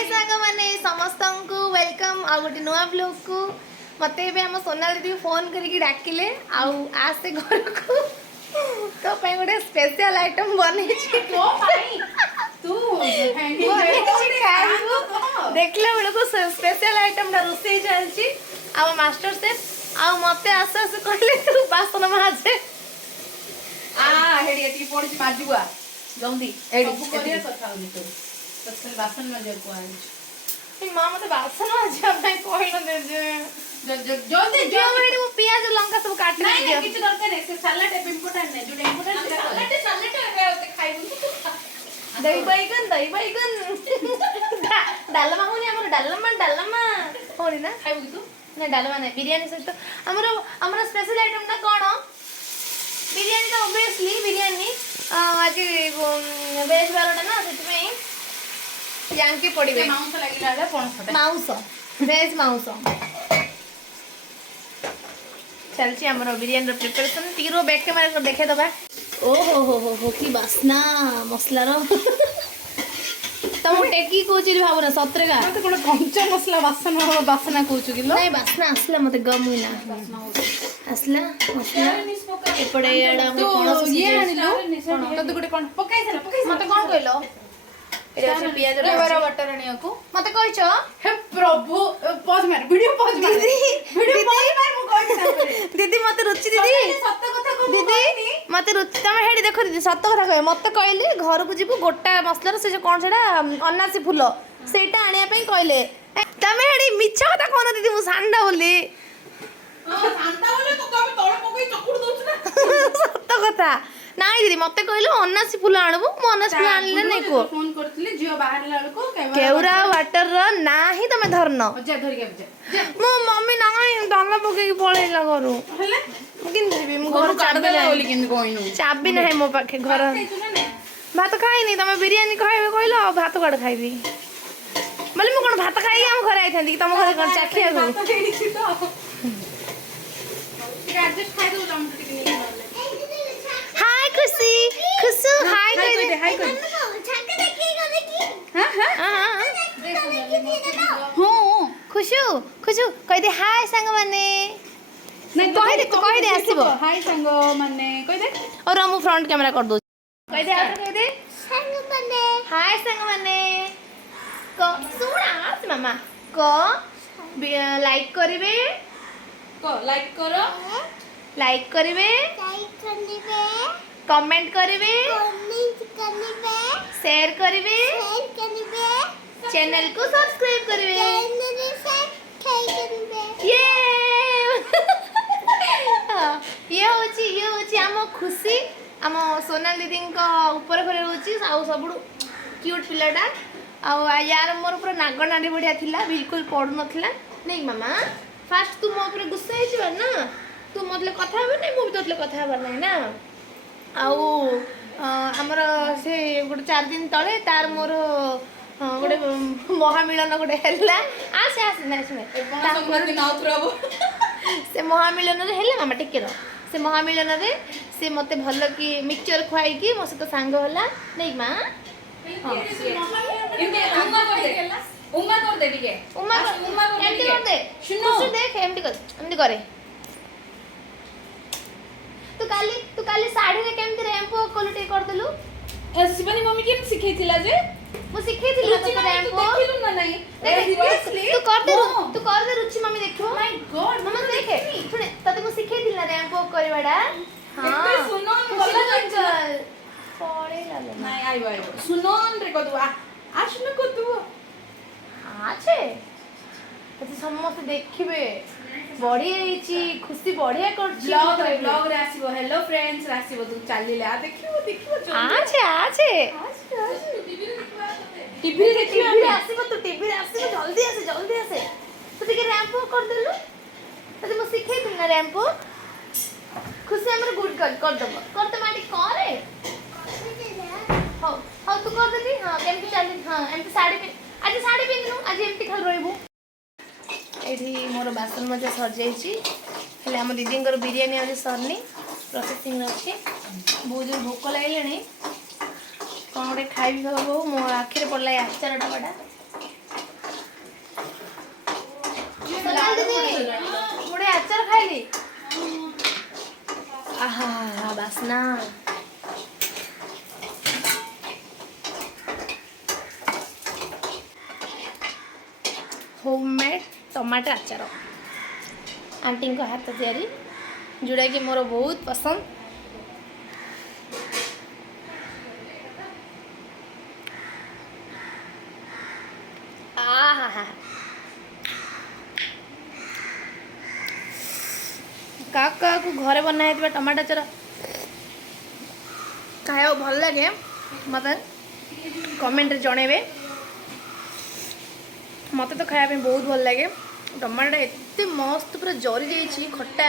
हाय सांग माने समस्त को वेलकम आ गोटे नुआ ब्लॉग को मते एबे हम सोनाली दीदी फोन करके डाकिले आउ आसे घर को तो पे गोटे स्पेशल आइटम बनै छी तो भाई तू देखले बेले को स्पेशल आइटम दा रोसे चलची आ मास्टर शेफ आ मते आसे आसे कहले तू बासन माजे हेडी एटी पड़ी माजुआ जल्दी एडी करिया କଥା होनी तो तत्काल बासन माजे को आइ मां मते बासन माजे भाई कहलो दे जे जल्दी जो मेडी वो प्याज लंका सब काट नहीं दियो किछ दरकार नहीं से सलाड है इम्पोर्टेंट नहीं जो इम्पोर्टेंट सलाड है ओते खाइबु दही बैगन डालमा होनी हमर डालमा होनी ना खाइबु तू ना डालमा नहीं बिरयानी सहित हमर स्पेशल आइटम ना कोन बिरयानी तो ऑब्वियसली बिरयानी आज वेज वाला ना सेट में यांके पड़िबे मांस लागिला रे पणसटा मांस वेज मांस चलची हमर बिरयानी प्रिपरेशन टीरो बैक के मारे देखे दबा ओ हो की बासना मसला रो तम टेकी कोची भावना सत्रेगा मते कोन कंचा मसला बासना कहूछु किलो नहीं बासना असला मते गम हुइना असला मसला एपड़े एडा हम तो ये आनिलो तो गुटे कोन पकाइसला मते कोन कहलो एटा से पियाज लेवर वाटर आनिया को मते कहछो हे प्रभु पॉज मार वीडियो पॉज मार वीडियो पॉज मार मु कहछि दीदी मते रुचि दीदी सत्य कथा को दीदी मते रुचि तमे हेडी देखो दीदी सत्य कथा कहे मते कहले घर को जीवु गोटा मसला से जो कोन छडा अनासी फूल सेटा आनिया पई कहले तमे हेडी मिछ कथा कोन दीदी मु सांडा बोली शांता बोले तो तमे तळे पकई चकुड़ दोछ ना सत्य कथा नाइ दीदी मते कहले अनासी फूल आनबु मु अनासी फूल आनले नै को फोन करथले जियो बाहर लाडको केवरा वाटर रो नाही तमे धरनो जा धरि के जा मो मम्मी नाही डाला पके पळेला घरु हले किन जीबी मु घर घर छाड़ छाड़ देला बोली किन कोइनु चाबी नाही मो पाखे घर भात खाइनी तमे बिरयानी खाइबे कहलो भात कड खाइबी बोले मु कोन भात खाइ हम घर आइ थांदी तम घर कोन चाखिया गो तो केडी छी तो एडजस्ट खाइ दो हम टिक नहीं हाय खुशी खुशु हाय कह दे हाय कर हां हां हो खुशु खुशु कह दे हाय संग माने नहीं कह दे आसीबो हाय संग माने कह दे और हम फ्रंट कैमरा कर दो कह दे और कह दे संग माने हाय संग माने को सुना मामा को लाइक करिवे को लाइक करो लाइक करिवे कमेंट करिवे शेयर करिवे चैनल को सब्सक्राइब करिवे ये ये होची हम खुशी हम सोनाली दीदी ऊपर घरे होची आउ सबुडु क्यूट पिलाटा आ यार मोर पूरा नागनाडी बढ़िया थिला बिल्कुल पड़ू नथिला नहीं मामा फास्ट तू मो ऊपर गुस्सा हे छिबा ना तू मतलब कथा हेबे नहीं मु भी तोतले कथा हेबा नहीं ना आउ हमर से गोटे 4 दिन तळे तार मोर गोटे महामिलन गोटे हेला आसे आसे नहीं सुने से महामिलन रे हेला मामा टिके रो से महामिलन रे से मते भल की मिक्सचर खुआई की मो सहित सांग होला नहीं मां उम्मा कर दे ठीक है उम्मा एमटी कर दे सुनो देख एमटी करे तू काली साड़ी रे केमती रैंपो क्वालिटी कर देलु ऐसे शिवानी मम्मी केन सिखैतिला जे मु सिखैतिला तो रैंपो देखिलु ना नहीं सीरियसली तू कर दे रुचि मम्मी देखो माय गॉड मम्मा देखे सुने तते मु सिखैतिला रैंपो करवाडा हां सुनो चल पड़े लाले नहीं आइबो सुनो रे कदु आ सुनो कदु आछे तते समस्त देखिबे बढ़िया हेची खुशी बढ़िया करछि ब्लॉग रे आसीबो हेलो फ्रेंड्स आसीबो तू चलिले आ देखिबो आछे टीवी रे देखिबो आसीबो तू टीवी रे आसीबो जल्दी आसे तू टिके रैंपो कर देलु तते मु सिखै दिना रैंपो खुशी हमर गुड कर दबो करते माटी करे हां तू कर देली हां केमती चली हां एमती साड़ी आज साड़ी पिन्नु आज एमती खाल रहबो एठी मोर बासन मजा सर जाइछि हेले हम दीदींगर बिरयानी आज सरनी प्रोसेसिंग अछि बहुत जोर भूख लागलेनी कौन गोटे खाइबी बाबू मो आखिरे पड़ला आचार डबाटा ଖାଇଲି ଆହା ବାସ୍ନା ହୋମମେଡ୍ ଟମାଟୋ ଆଚାର आंटी हाथ तैयारी जोड़ा कि मोर बहुत पसंद क्या को घरे बनाई टमाटो आचार खाया भल लगे मत कमेंट जनइबे मत तो खाया बहुत भल लगे टमाटो एते मस्त पूरा जरी जाइए खट्टा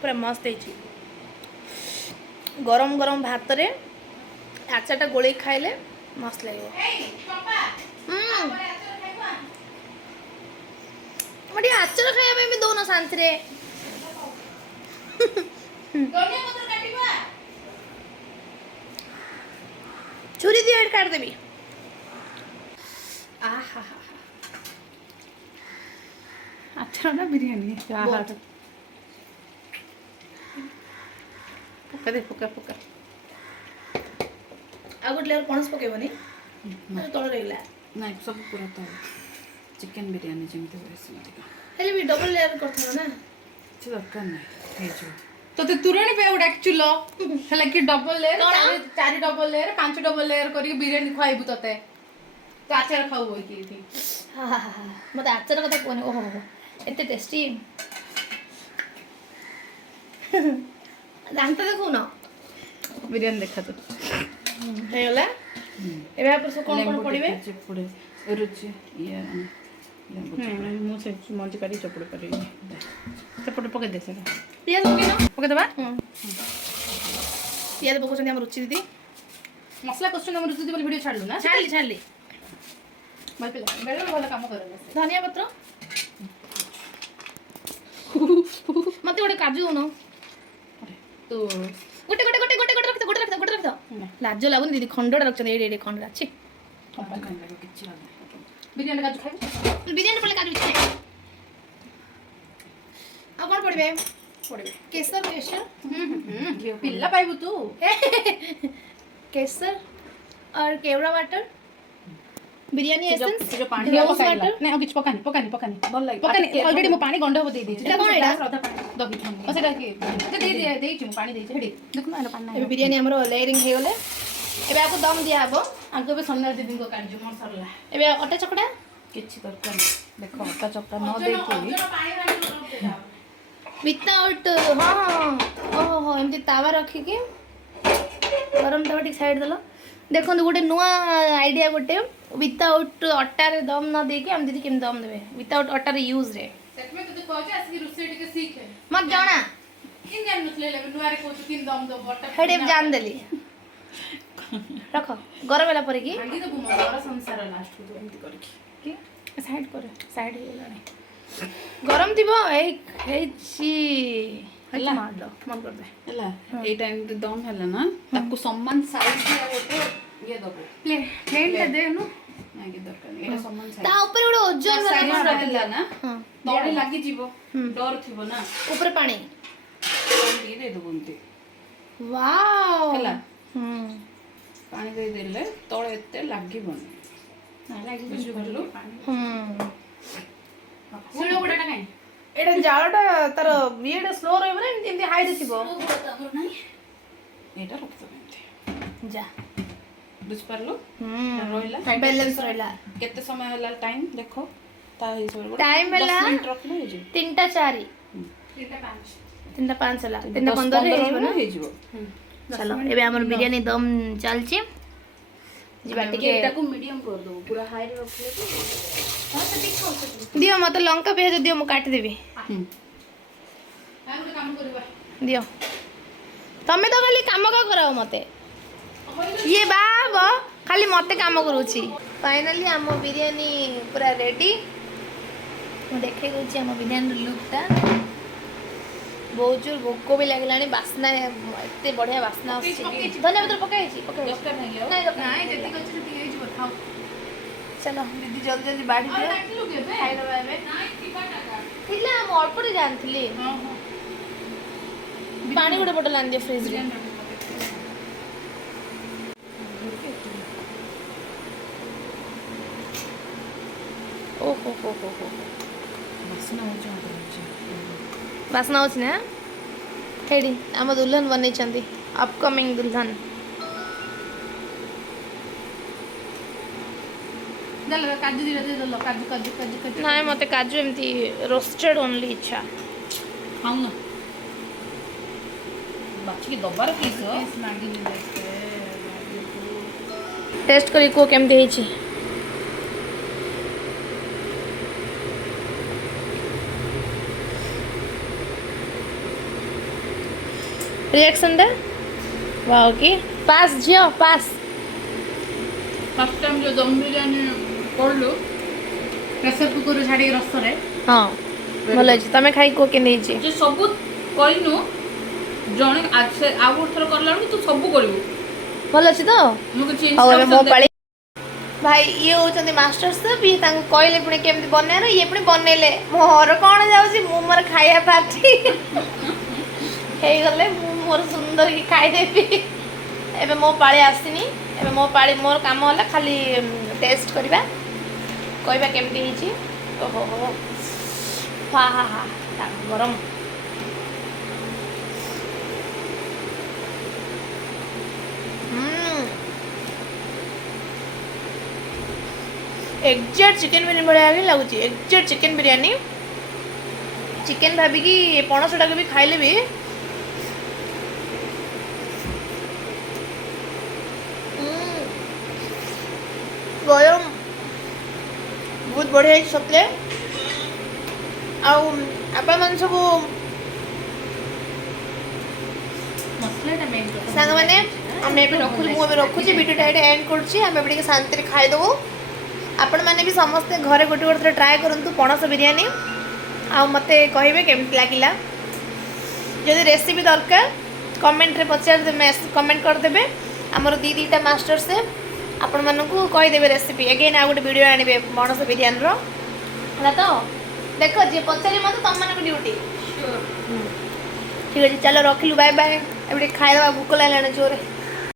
पूरा मस्त है गरम गरम भात रे आचारटा गोले खाइले मस्त लगे मोटे आचार खाया भी दौन शांति रे छुरी दिए काट देवी अच्छा ना बिरयानी पका दे पका पका आ गोटे लेयर पणस पकेबनी तल रहिला ना सब पूरा तो चिकन बिरयानी जमते वैसे हेले भी डबल लेयर करथनो ना କିଛି ଦରକାର ନାହିଁ ହେଇଯିବ ତତେ ତୁରଣୀ ପାଇଁ ଗୋଟେ ଆକ୍ଚୁଆଲି ହେଲା କି ଡବଲ ଲେୟର ଚାରି ଡବଲ ଲେୟର 5 ଡବଲ ଲେୟର କରିକି ବିରିୟାନୀ ଖୁଆଇବୁ ତତେ ତୁ ଆଚାର ଖାଉ ବୋଇକି ଏଠି ମତେ ଆଚାର କଥା କୁହନି ଓହୋ ଏତେ ଟେଷ୍ଟି ଦାନ୍ତ ଦେଖୁନ ବିରିୟାନୀ ଦେଖା ତୁ ହେଇଗଲା ଏବେ ଆପଣ ସବୁ କ'ଣ କ'ଣ ପଡ଼ିବେ ଚିପୁଡ଼ି ରୁଚି ଇଏ ମୁଁ ସେ ମଞ୍ଜି କାଢ଼ି ଚପୁଡ଼ି ପାରିବି ସେପଟେ ପକେଇ ଦେ ସେଟା ପିଆଜ ପକେଇନ ପକେଇଦେବା ପିଆଜ ପକାଉଛନ୍ତି ଆମ ରୁଚି ଦିଦି ମସଲା କଷୁଛନ୍ତି ଆମ ରୁଚି ଦିଦି ବୋଲି ଭିଡ଼ିଓ ଛାଡ଼ିଲୁ ନା ଛାଡ଼ିଲି ଭଲ ପିଲା ବେଳେ ଭଲ କାମ କରେ ଧନିଆ ପତ୍ର ମତେ ଗୋଟେ କାଜୁ ଦଉନ ତୁ ଗୋଟେ ରଖିଥ ଲାଜ ଲାଗୁନି ଦିଦି ଖଣ୍ଡଟା ରଖିଛନ୍ତି ଏଇଠି ଖଣ୍ଡଟା ଅଛି କିଛି ବିରିୟାନୀ କାଜୁ ଖାଇବୁ ବିରିୟାନୀ ପଡ଼ିଲେ କାଜୁ ଇଚ୍ଛା ଆଉ କ'ଣ ପଡ଼ିବେ କେଶର ପିଲା ପାଇବୁ ତୁ केसर और केवड़ा वाटर बिरयानी एसेंस जो पानी रोज वाटर नहीं और किछ पकानी भल लागे पकानी ऑलरेडी मो पानी गंड हो दे एटा कोन एटा दही और सेटा के दे मु पानी दे हेडी देखु ना पानी एबे बिरयानी हमरो लेयरिंग हे गेले एबे आपको दम दिया हबो आगो बे सोनार दीदी को काट जो मोर सरला एबे अटा चकड़ा किछ दरकार देखो अटा चकड़ा न दे के विदाउट हां ओहो एमती तावा रखी के गरम तावा ठीक साइड दलो देखो गोटे नुआ आइडिया गोटे विदाउट अटा रे दम न दे के हम दीदी केम दम देबे विदाउट अटा रे यूज रे सेट में तो कहजे आसी रुसे टिके सीखे मत जाना किन जान नथले ले नुआ रे कहू किन दम दो अटा हेडे जान देली रखो गरम वाला पर की भांगी तो मोर संसार लास्ट को एमती करकी की साइड करे साइड हो लानी गरम थिबो ए ची हला मार दो मन कर दे हला ए टाइम तो दम हला ना ताको सम्मान साइज दिया गोटे ये दबो प्लेन ले दे नु नाही के दरकार एटा सम्मान साइज ता ऊपर गोटे ओजन साइज वाला रहला ना तोड़े लागी जीवो डर थिबो ना ऊपर पानी ये दे दो बुनते वाओ हला पानी दे देले तोड़े एते लागी बन ना लागी बुझु भलो सुलो गोटाटा काई एटा जाळटा तार बिएडा स्लो रहबो ना एमती हाई रे थिबो एटा रख दो एमती जा बुझ परलो रोइला बैलेंस रहला केते समय हला टाइम देखो ता हिसाब रे टाइम हला 10 मिनिट रखलो हे जे 3टा 4 3टा 5 हला 3टा 15 रे हिबो ना हे जीवो चलो एबे हमर बिरयानी दम चलची जीवा टिके एटा को मीडियम कर दो पूरा हाई रे रखले दियो मते लंका पेज दियो मु काट देबी आरो काम करबा दियो तमे तो खाली काम का कराओ मते ये बाबा खाली मते काम करूची फाइनली हम बिरयानी पूरा रेडी मु देखे गउची हम बिरयानी लुकटा बहुत जोर भोक भी लगलानी बास्ना एते बढ़िया बास्ना आछी धनिया पत्र पकाई छी डॉक्टर नहीं हो नहीं नहीं जति कछ जति हे जी बताओ चलो दीदी जल्दी जल्दी बाढ़ी दियो खाई दबा एबे थिला हम अल्परे जानथिली पानी गोटे बोतल आन दियो फ्रिज रे ओ हो बासना होची ना हेडी आम दुल्हन बनै छंती अपकमिंग दुल्हन काजू दिला दे दलो काजू काजू काजू काजू नाइ मते काजू एमती रोस्टेड ओनली इच्छा खाऊ ना बाकी के दबार पीस मांगी ले टेस्ट करी को केमती हेची रिएक्शन दे वाओ की पास जियो पास फर्स्ट टाइम जो दम बिरयानी करलु प्रेशर कुकर छाड़ी रस रे हाँ भल अछि तमे खाई को के नेछि जे सब कइनु जणे आज से आ थर करला तू सब करबू भल अछि तो मु किछि और मो पाली भाई ये होचंदी मास्टर सब ये तांग कहले पुणे केमती बने रे ये पुणे बनेले मोर कोन जाउची मु मोर खाया पार्टी हे गले मु मोर सुंदर की खाई देबी एबे मो पाली आसीनी एबे मो पाली मोर काम होला खाली टेस्ट करबा कहबा केमती हिची ओहो हो हा हा हा गरम एग्जैक्ट चिकन बिरयानी बढ़िया भी लगुच एग्जैक्ट चिकन बिरयानी चिकन भाभी की पणसटा भी खाइले भी गरम बहुत बढ़िया सतले आपण मन सब मसलाटा मेन सांग माने हमने एबे रखुली मु एबे रखुची वीडियोटा एटे एंड करछि हम एबे के शांति रे खाइ दबो आपण माने भी समस्त घरे गोटे गोटे ट्राए करंतु पणस बिरयानी आ मते कहिबे केमति लागिला जदि रेसिपी दरकार कमेंट रे पचार दे कमेंट कर देबे हमर दीदीटा मास्टर से आपण मानकू कहि देबे रेसिपी अगेन आ गोटे वीडियो आनिबे पणस बिरयानी रो हला तो देखो जे पचारी मते तम मानक ड्यूटी ठीक है चलो रखिलु बाय बाय एबे खाइ दबा भूख लागलाने जोरे